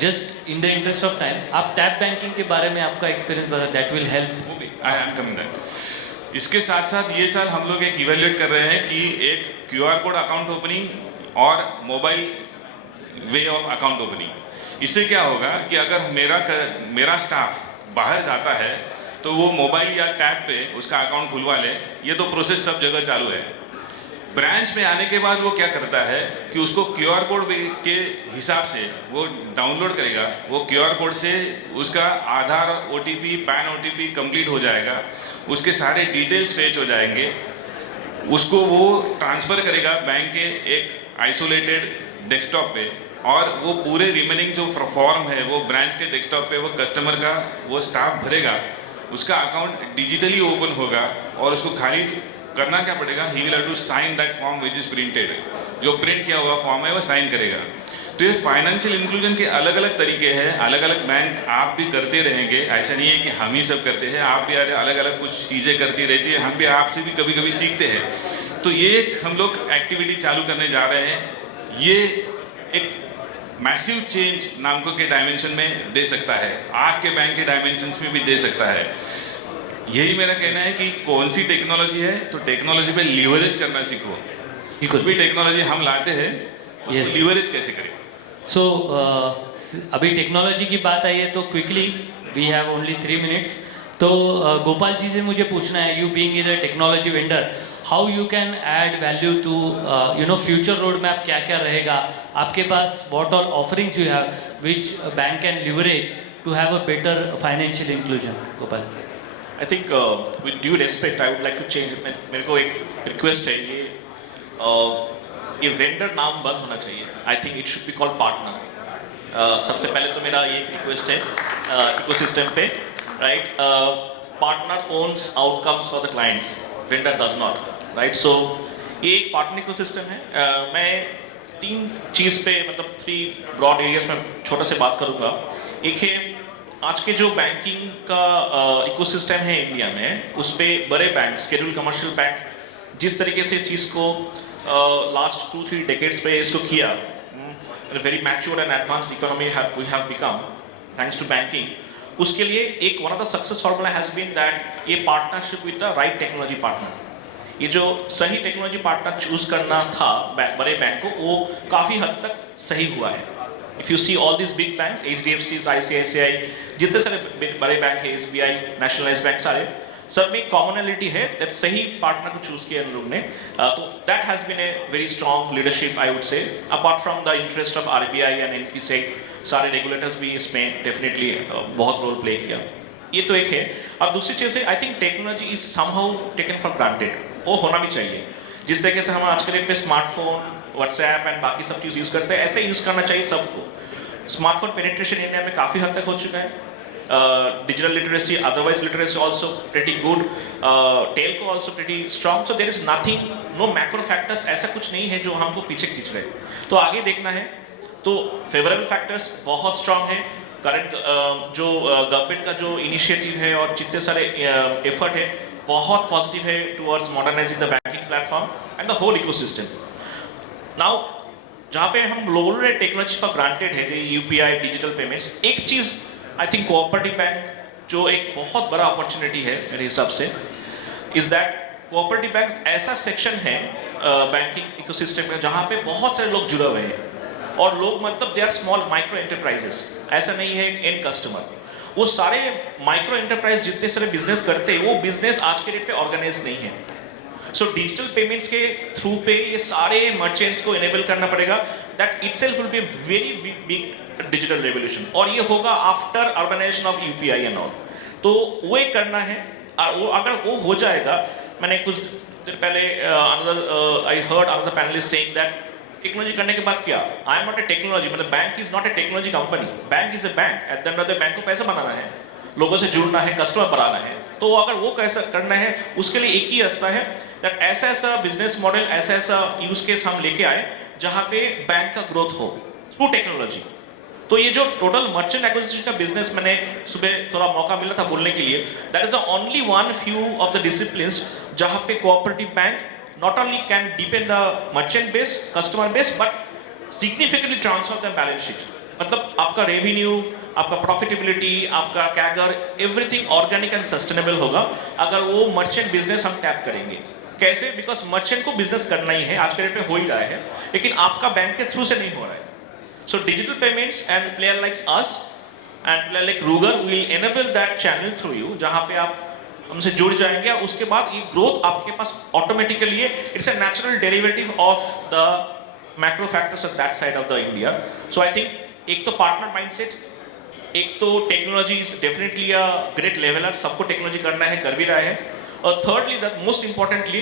just in the interest of time, आप टैप बैंकिंग के बारे में आपका एक्सपीरियंस बता, that will help. I am coming that. इसके साथ साथ ये साल हम लोग एक इवेल्युएट कर रहे हैं कि एक QR कोड अकाउंट ओपनिंग और mobile way of account opening. इससे क्या होगा कि अगर मेरा स्टाफ बाहर जाता है तो वो मोबाइल या टैब पे उसका अकाउंट खुलवा ले। ये तो प्रोसेस सब जगह चालू है। ब्रांच में आने के बाद वो क्या करता है कि उसको QR कोड के हिसाब से वो डाउनलोड करेगा। वो QR कोड से उसका आधार OTP, पैन OTP कंप्लीट हो जाएगा, उसके सारे डिटेल्स फेच हो जाएंगे, उसको वो ट्रांसफ़र करेगा बैंक के एक आइसोलेटेड डेस्कटॉप पे, और वो पूरे रिमेनिंग जो फॉर्म है वो ब्रांच के डेस्कटॉप पे वो कस्टमर का वो स्टाफ भरेगा। उसका अकाउंट डिजिटली ओपन होगा और उसको खाली करना क्या पड़ेगा, he will have to sign that form which is printed. जो प्रिंट किया हुआ फॉर्म है वो साइन करेगा। तो ये फाइनेंशियल इंक्लूजन के अलग अलग तरीके हैं। अलग अलग बैंक आप भी करते रहेंगे, ऐसा नहीं है कि हम ही सब करते हैं। आप भी अलग अलग कुछ चीज़ें करती रहती है, हम भी आपसे भी कभी कभी सीखते हैं। तो ये हम लोग एक्टिविटी चालू करने जा रहे हैं। ये एक मैसिव चेंज नामको के डायमेंशन में दे सकता है, आपके बैंक के डायमेंशंस में भी दे सकता है। यही मेरा कहना है कि कौन सी टेक्नोलॉजी है तो टेक्नोलॉजी पे लीवरेज करना सीखो। बिल्कुल भी टेक्नोलॉजी हम लाते हैं, उसको Yes. लीवरेज कैसे करें। सो अभी टेक्नोलॉजी की बात आई है तो quickly, we have only 3 minutes. तो गोपाल जी से मुझे पूछना है, you being in a technology vendor, how you can add value to future road map क्या क्या रहेगा आपके पास, what all offerings you have which bank can leverage to have a better financial inclusion. Gopal, I think with due respect I would like to change, मेरे को एक request है, ये वेंडर नाम बंद होना चाहिए। I think it should be called partner. सबसे पहले तो मेरा ये एक रिक्वेस्ट है इकोसिस्टम पे, right. Partner owns outcomes for the clients, vendor does not, right. So ये एक पार्टनर इकोसिस्टम है। मैं 3 चीज़ पे, मतलब 3 ब्रॉड एरियाज में छोटा से बात करूँगा। एक है आज के जो बैंकिंग का इकोसिस्टम है इंडिया में, उस पर बड़े बैंक, शेड्यूल्ड कमर्शियल बैंक जिस तरीके से चीज़ को लास्ट 2-3 डेकेड्स पे इसको किया, very mature and advanced economy we have become thanks to banking. उसके लिए एक one of the success formula has been that ये partnership with the right technology partner. ये जो सही टेक्नोलॉजी पार्टनर चूज करना था बड़े बैंक को, वो काफ़ी हद तक सही हुआ है। If you see all this big banks, HDFC, ICICI, जितने सारे बड़े बैंक है, SBI, नेशनलाइज बैंक, सारे सब में कॉमनलिटी है दैट सही पार्टनर को चूज किया इन लोग ने। तो that has been a very strong leadership I would say, apart from the interest of RBI and NPC, सारे रेगुलेटर्स भी इसमें डेफिनेटली बहुत रोल प्ले किया। ये तो एक है। और दूसरी चीज़ है, I think technology is somehow taken for granted, वो होना भी चाहिए। जिस तरीके से हम आज के डेट में स्मार्टफोन, व्हाट्सएप एंड बाकी सब चीज़ यूज़ करते हैं, ऐसे यूज़ करना चाहिए सबको। स्मार्टफोन पेनिट्रेशन इंडिया में काफ़ी हद तक हो चुका है। Digital literacy, otherwise literacy also pretty good, telco also pretty strong, so there is nothing, no macro factors ऐसा कुछ नहीं है जो हमको पीछे खींच रहे हैं। तो आगे देखना है, तो फेवरेबल फैक्टर्स बहुत स्ट्रांग है। करंट जो गवर्नमेंट का जो इनिशिएटिव है और जितने सारे एफर्ट है बहुत पॉजिटिव है towards modernising the banking platform and the whole ecosystem. Now जहाँ पे हम लोगों ने टेक्नोलॉजी फॉर ग्रांटेड है, यूपीआई, डिजिटल पेमेंट्स, एक चीज़ आई थिंक कोऑपरेटिव बैंक जो एक बहुत बड़ा अपॉर्चुनिटी है मेरे हिसाब से, इज दैट कोऑपरेटिव बैंक ऐसा सेक्शन है बैंकिंग इकोसिस्टम में जहाँ पे बहुत सारे लोग जुड़े हुए हैं, और लोग मतलब they are small micro enterprises, ऐसा नहीं है एंड कस्टमर। वो सारे माइक्रो एंटरप्राइज जितने सारे बिजनेस करते हैं वो बिजनेस आज के डेट पे ऑर्गेनाइज नहीं है। सो डिजिटल पेमेंट्स के थ्रू पे ये सारे मर्चेंट्स को इनेबल करना पड़ेगा। That itself will be very big digital revolution, और ये होगा after organisation of UPI and all. तो वो एक करना है, और वो अगर वो हो जाएगा, मैंने कुछ देर पहले I heard another panellist saying that technology करने के बाद क्या, I am not a technology, मतलब bank is not a technology company, bank is a bank. At the end of the bank को पैसा बनाना है, लोगों से जुड़ना है, कस्टमर बनाना है। तो अगर वो कैसा करना है उसके लिए एक ही रास्ता है, दैट ऐसा ऐसा बिजनेस मॉडल, ऐसा ऐसा यूज केस हम लेके आए जहाँ पे बैंक का ग्रोथ हो थ्रू टेक्नोलॉजी। तो ये जो टोटल मर्चेंट एक्विजिशन का बिजनेस, मैंने सुबह थोड़ा मौका मिला था बोलने के लिए, that is the only one few of the disciplines जहाँ पे cooperative bank not only can deepen the merchant base, customer base, but significantly transform the balance sheet. मतलब आपका रेवेन्यू, आपका प्रॉफिटेबिलिटी, आपका CAGR, everything organic and sustainable होगा अगर वो merchant business हम टैप करेंगे। कैसे? बिकॉज मर्चेंट को बिजनेस करना ही है, आज के डेट में हो ही रहा है, लेकिन आपका बैंक के थ्रू से नहीं हो रहा है। So digital payments and player like us and player like रूगर will enable that channel through you, जहाँ पे आप हमसे जुड़ जाएंगे, और उसके बाद ये ग्रोथ आपके पास ऑटोमेटिकली है। It's a natural derivative of the macro factors of that side of the India. So I think एक तो पार्टनर माइंडसेट, एक तो technology is definitely a great leveller, सबको टेक्नोलॉजी करना है, कर भी रहा है। और thirdly the most importantly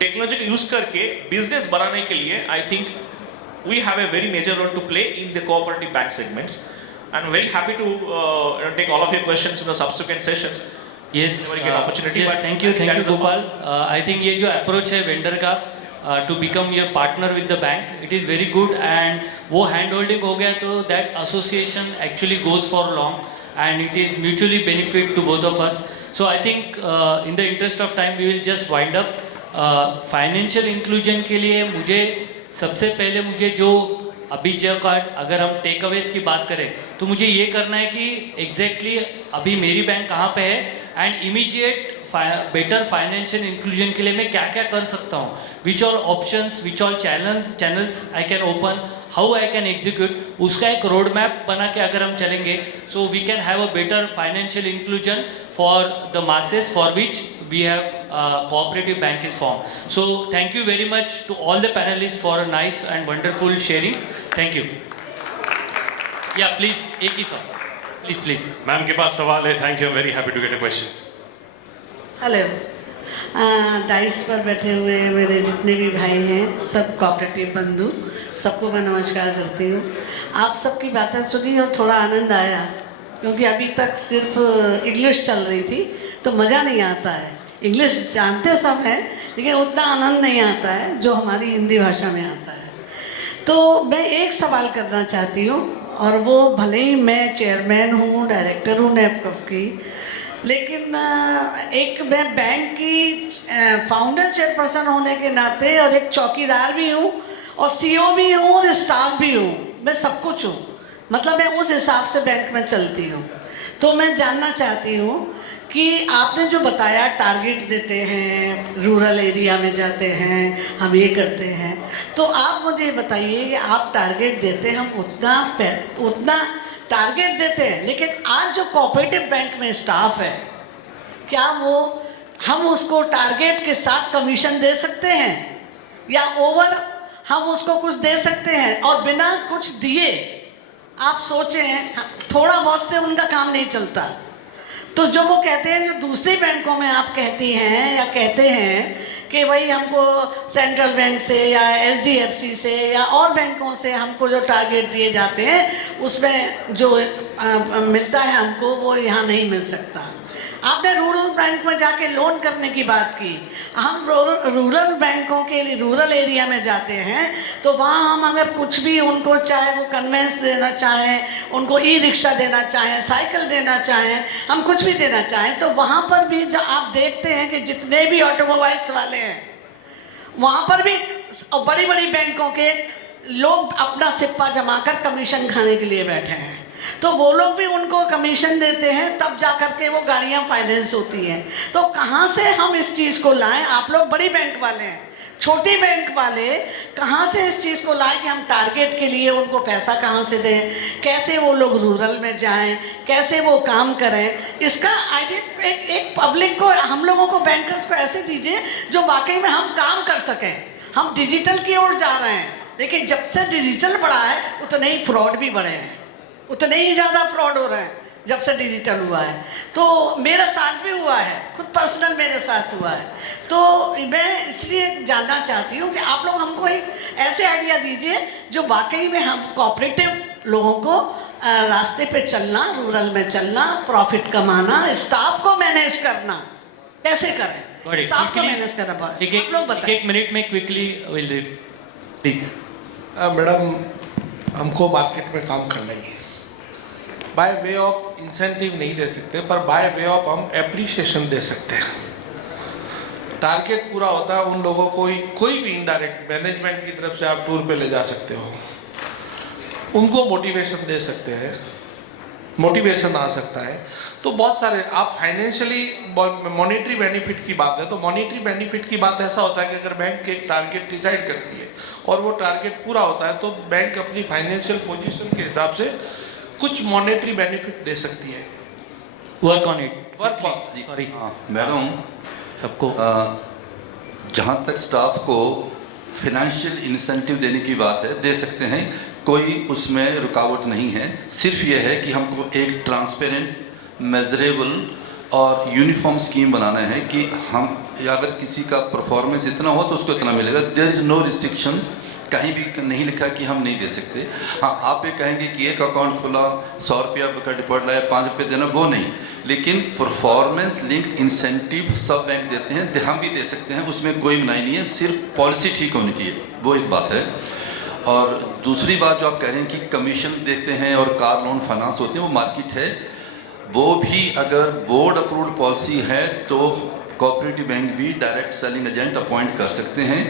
technology का यूज करके बिजनेस बनाने के लिए I think we have a very major role to play in the cooperative bank segments. I am very happy to take all of your questions in the subsequent sessions. Yes, thank you Gopal. I think ये जो approach है vendor का to become your partner with the bank, it is very good, and वो hand holding हो गया तो that association actually goes for long and it is mutually benefit to both of us. So I think in the interest of time we will just wind up. Financial inclusion के लिए मुझे सबसे पहले मुझे जो अभी जब अगर हम टेक अवेज की बात करें तो मुझे ये करना है कि एग्जैक्टली अभी मेरी बैंक कहाँ पे है, and immediate better financial inclusion के लिए मैं क्या क्या कर सकता हूँ, which all options, which all channels I can open, how I can execute, उसका एक रोड मैप बना के अगर हम चलेंगे, so we can have a better financial inclusion for the masses for which we have cooperative bank is formed. So thank you very much to all the panelists for a nice and wonderful sharings. Thank you. Yeah, please, एक ही सवाल, please. Ma'am के पास सवाल है। Thank you, very happy to get a question. Hello, dais पर बैठे हुए मेरे जितने भी भाई हैं, सब कोऑपरेटिव बंधु, सबको मैं नमस्कार करती हूँ। आप सबकी बातें सुनी और थोड़ा आनंद आया, क्योंकि अभी तक सिर्फ इंग्लिश चल रही थी तो मज़ा नहीं आता है। इंग्लिश जानते सब हैं, लेकिन उतना आनंद नहीं आता है जो हमारी हिंदी भाषा में आता है। तो मैं एक सवाल करना चाहती हूँ, और वो भले ही मैं चेयरमैन हूँ, डायरेक्टर हूँ नेफकफ की, लेकिन एक मैं बैंक की फाउंडर चेयरपर्सन होने के नाते और एक चौकीदार भी हूँ और सीईओ भी हूँ और स्टाफ भी हूँ, मैं सब कुछ हूँ, मतलब मैं उस हिसाब से बैंक में चलती हूँ। तो मैं जानना चाहती हूँ कि आपने जो बताया टारगेट देते हैं, रूरल एरिया में जाते हैं, हम ये करते हैं, तो आप मुझे ये बताइए कि आप टारगेट देते हैं, हम उतना टारगेट देते हैं, लेकिन आज जो कोऑपरेटिव बैंक में स्टाफ है, क्या वो हम उसको टारगेट के साथ कमीशन दे सकते हैं, या ओवर हम उसको कुछ दे सकते हैं? और बिना कुछ दिए आप सोचें, थोड़ा बहुत से उनका काम नहीं चलता। तो जो वो कहते हैं, जो दूसरे बैंकों में आप कहती हैं या कहते हैं कि भाई हमको सेंट्रल बैंक से या एचडीएफसी से या और बैंकों से हमको जो टारगेट दिए जाते हैं उसमें जो मिलता है हमको वो यहाँ नहीं मिल सकता। आपने रूरल बैंक में जाके लोन करने की बात की। हम रूरल बैंकों के लिए रूरल एरिया में जाते हैं तो वहाँ हम अगर कुछ भी उनको, चाहे वो कन्वेंस देना चाहें, उनको ई रिक्शा देना चाहें, साइकिल देना चाहें, हम कुछ भी देना चाहें, तो वहाँ पर भी जो आप देखते हैं कि जितने भी ऑटोमोबाइल्स वाले हैं वहाँ पर भी बड़ी बड़ी बैंकों के लोग अपना सिप्पा जमा कर कमीशन खाने के लिए बैठे हैं। तो वो लोग भी उनको कमीशन देते हैं, तब जा कर के वो गाड़ियाँ फाइनेंस होती हैं। तो कहाँ से हम इस चीज़ को लाएं? आप लोग बड़ी बैंक वाले हैं, छोटी बैंक वाले कहाँ से इस चीज़ को लाएं कि हम टारगेट के लिए उनको पैसा कहाँ से दें, कैसे वो लोग रूरल में जाएं, कैसे वो काम करें? इसका आइडिया एक पब्लिक को, हम लोगों को, बैंकर्स को ऐसे दीजिए जो वाकई में हम काम कर सकें। हम डिजिटल की ओर जा रहे हैं, लेकिन जब से डिजिटल बढ़ा है उतने ही फ्रॉड भी बढ़े हैं, उतने ही ज़्यादा फ्रॉड हो रहे हैं जब से डिजिटल हुआ है। तो मेरे साथ भी हुआ है, खुद पर्सनल मेरे साथ हुआ है। तो मैं इसलिए जानना चाहती हूँ कि आप लोग हमको एक ऐसे आइडिया दीजिए जो वाकई में हम कोऑपरेटिव लोगों को रास्ते पे चलना, रूरल में चलना, प्रॉफिट कमाना, स्टाफ को मैनेज करना कैसे करें, स्टाफ को मैनेज करना। आप लोग बताएं। एक मिनट में quickly will read please. Madam, हमको मार्केट में काम करना ही है। बाय वे ऑफ इंसेंटिव नहीं दे सकते, पर बाय वे ऑफ हम एप्रिसिएशन दे सकते हैं। टारगेट पूरा होता है उन लोगों को, कोई भी इनडायरेक्ट मैनेजमेंट की तरफ से आप टूर पे ले जा सकते हो, उनको मोटिवेशन दे सकते हैं, मोटिवेशन आ सकता है। तो बहुत सारे आप फाइनेंशियली, मॉनेटरी बेनिफिट की बात है तो मॉनेटरी बेनिफिट की बात ऐसा होता है कि अगर बैंक एक टारगेट डिसाइड करती है और वो टारगेट पूरा होता है तो बैंक अपनी फाइनेंशियल पोजीशन के हिसाब से कुछ मॉनेटरी बेनिफिट दे सकती है। Work on it, work on. Sorry madam, सबको जहाँ तक स्टाफ को फिनेंशियल इंसेंटिव देने की बात है, दे सकते हैं, कोई उसमें रुकावट नहीं है। सिर्फ ये है कि हमको एक ट्रांसपेरेंट, मेजरेबल और यूनिफॉर्म स्कीम बनाना है कि हम अगर किसी का परफॉर्मेंस इतना हो तो उसको इतना मिलेगा। देयर इज़ नो रिस्ट्रिक्शंस, कहीं भी नहीं लिखा कि हम नहीं दे सकते। हाँ, आप ये कहेंगे कि एक अकाउंट खुला 100 रुपया का डिपॉजिट लाया 5 रुपये देना, वो नहीं, लेकिन परफॉर्मेंस लिंक्ड इंसेंटिव सब बैंक देते हैं, हम भी दे सकते हैं, उसमें कोई मनाही नहीं है, सिर्फ पॉलिसी ठीक होनी चाहिए, वो एक बात है। और दूसरी बात जो आप कह रहे हैं कि कमीशन देते हैं और कार लोन फाइनेंस होते हैं, वो मार्केट है, वो भी अगर बोर्ड अप्रूव्ड पॉलिसी है तो कोऑपरेटिव बैंक भी डायरेक्ट सेलिंग एजेंट अपॉइंट कर सकते हैं।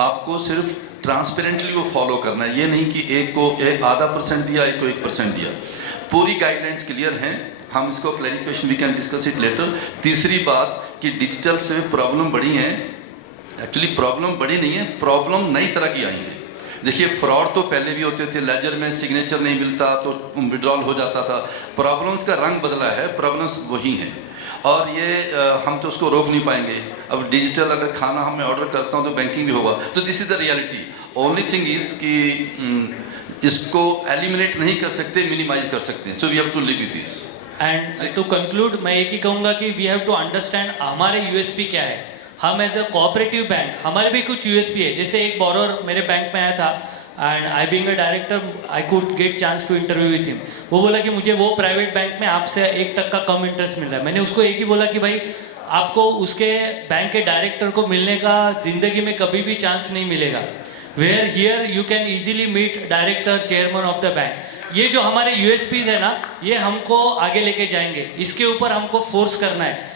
आपको सिर्फ ट्रांसपेरेंटली वो फॉलो करना है, ये नहीं कि एक को आधा % दिया, एक को 1% दिया। पूरी गाइडलाइंस क्लियर हैं, हम इसको clarification we can discuss it later. तीसरी बात कि डिजिटल से प्रॉब्लम बढ़ी हैं, एक्चुअली प्रॉब्लम बड़ी नहीं है, प्रॉब्लम नई तरह की आई है। देखिए, फ्रॉड तो पहले भी होते थे, लेजर में सिग्नेचर नहीं मिलता तो विड्रॉल हो जाता था, प्रॉब्लम्स का रंग बदला है, प्रॉब्लम्स वही हैं और ये हम तो उसको रोक नहीं पाएंगे। अब डिजिटल अगर खाना मैं ऑर्डर करता हूँ तो बैंकिंग भी होगा, तो this is the reality. Only thing is कि इसको एलिमिनेट नहीं कर सकते, मिनिमाइज कर सकते हैं, so we have to live with this. And to conclude मैं एक ही कहूँगा कि वी हैव टू अंडरस्टैंड हमारे यूएसपी क्या है। हम एज अ कोऑपरेटिव बैंक, हमारे भी कुछ यूएसपी है। जैसे एक बोरोर मेरे बैंक में आया था and I being a director I could get chance to interview with him. वो बोला कि मुझे वो प्राइवेट बैंक में आपसे 1% कम इंटरेस्ट मिल रहा है। मैंने उसको एक ही बोला कि भाई आपको उसके बैंक के डायरेक्टर को मिलने का ज़िंदगी में कभी भी चांस नहीं मिलेगा। Where here you can easily meet director, chairman of the bank. ये जो हमारे यूएसपीज है ना, ये हमको आगे लेके जाएंगे, इसके ऊपर हमको फोर्स करना है।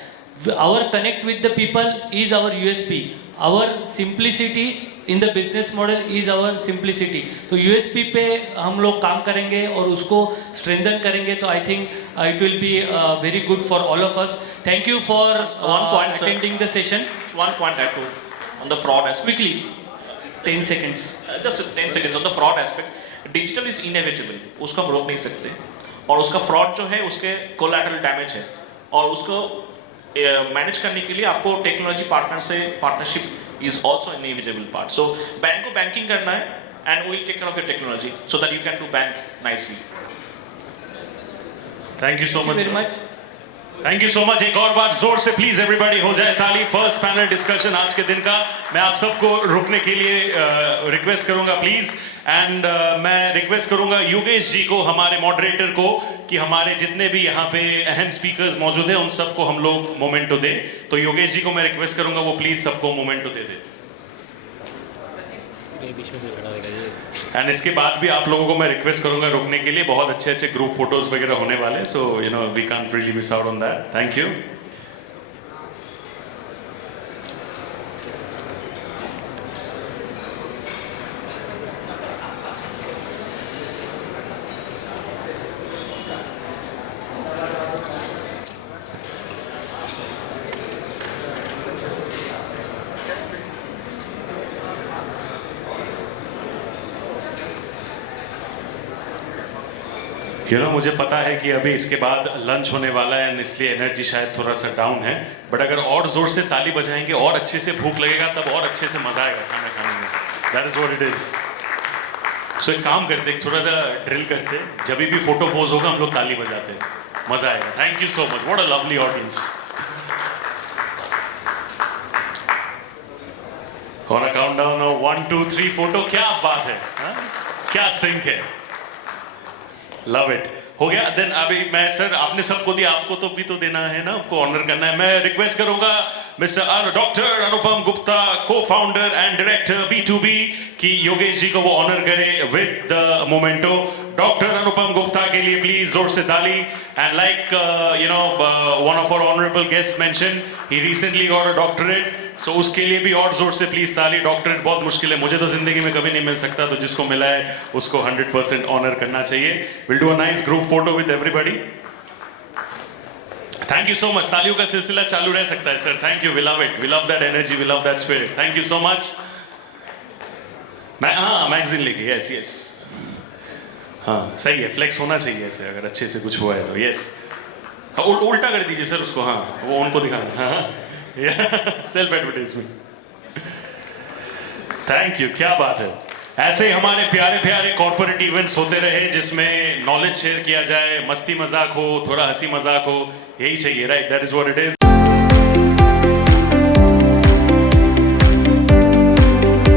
Our connect with the people is our USP. Our simplicity in the business model is our simplicity. तो USP पे हम लोग काम करेंगे और उसको strengthen करेंगे, तो I think it will be very good for all of us. Thank you for attending the session. One point I have to on the fraud aspect. Quickly, 10 seconds. Just 10 seconds on the fraud aspect. Digital is inevitable. उसको हम रोक नहीं सकते और उसका fraud जो है उसके collateral damage है और उसको मैनेज करने के लिए आपको टेक्नोलॉजी पार्टनर से partnership is also inevitable part. So bank को बैंकिंग करना है and will take care of your technology so that you can do bank nicely. Thank you so much. Very sir. much. Thank you so much. एक और बार जोर से please everybody हो जाए ताली। फर्स्ट पैनल डिस्कशन आज के दिन का। मैं आप सबको रुकने के लिए रिक्वेस्ट करूंगा प्लीज। एंड मैं रिक्वेस्ट करूंगा योगेश जी को, हमारे मॉडरेटर को, कि हमारे जितने भी यहाँ पे अहम स्पीकर्स मौजूद हैं उन सबको हम लोग मोमेंटो दे। तो योगेश जी को मैं रिक्वेस्ट करूंगा वो प्लीज सबको मोमेंटो दे दे। एंड इसके बाद भी आप लोगों को मैं रिक्वेस्ट करूंगा रुकने के लिए। बहुत अच्छे अच्छे ग्रुप फोटोज वगैरह होने वाले, so you know we can't really miss out on that. Thank you. मुझे पता है कि अभी इसके बाद लंच होने वाला है, इसलिए एनर्जी शायद थोड़ा सा डाउन है, बट अगर और जोर से ताली बजाएंगे और अच्छे से भूख लगेगा तब और अच्छे से मजा आएगा खाना खाने में। That is what it is. So एक काम करते, थोड़ा सा ड्रिल करते, जब भी फोटो पोज होगा हम लोग ताली बजाते, मजा आएगा। Thank you so much. What a lovely audience. और अ काउंटडाउन ऑफ 1 2 3 फोटो। क्या बात है, हा? क्या सिंक है। Love it. हो गया। देन अभी मैं सर आपने सबको दिया, आपको तो भी तो देना है ना, आपको ऑनर करना है। मैं रिक्वेस्ट करूंगा मिस्टर डॉक्टर अनुपम गुप्ता, को फाउंडर एंड डायरेक्टर B2B, कि योगेश जी को वो ऑनर करे with the memento. Doctor Anupam Gupta के लिए प्लीज जोर से ताली। And like you know one of our honourable guest mention, he recently got a doctorate, so उसके लिए भी और जोर से प्लीज ताली। डॉक्टरेट बहुत मुश्किल है, मुझे तो जिंदगी में कभी नहीं मिल सकता, तो जिसको मिला है उसको 100% ऑनर करना चाहिए। Will do a nice group photo with everybody. Thank you so much. तालियों का सिलसिला चालू रह सकता है sir. Thank you, we love it, we love that energy, we love that spirit. Thank you so much. मैं मैगजीन लेके, yes yes, हाँ सही है, फ्लेक्स होना चाहिए ऐसे, अगर अच्छे से कुछ हुआ है तो। यस, हाँ उल्टा कर दीजिए सर उसको, हाँ वो उनको दिखाना। हाँ सेल्फ एडवर्टाइजमेंट। थैंक यू, क्या बात है। ऐसे ही हमारे प्यारे प्यारे कॉर्पोरेट इवेंट्स होते रहे जिसमें नॉलेज शेयर किया जाए, मस्ती मजाक हो, थोड़ा हंसी मजाक हो, यही चाहिए, right? That is what it is.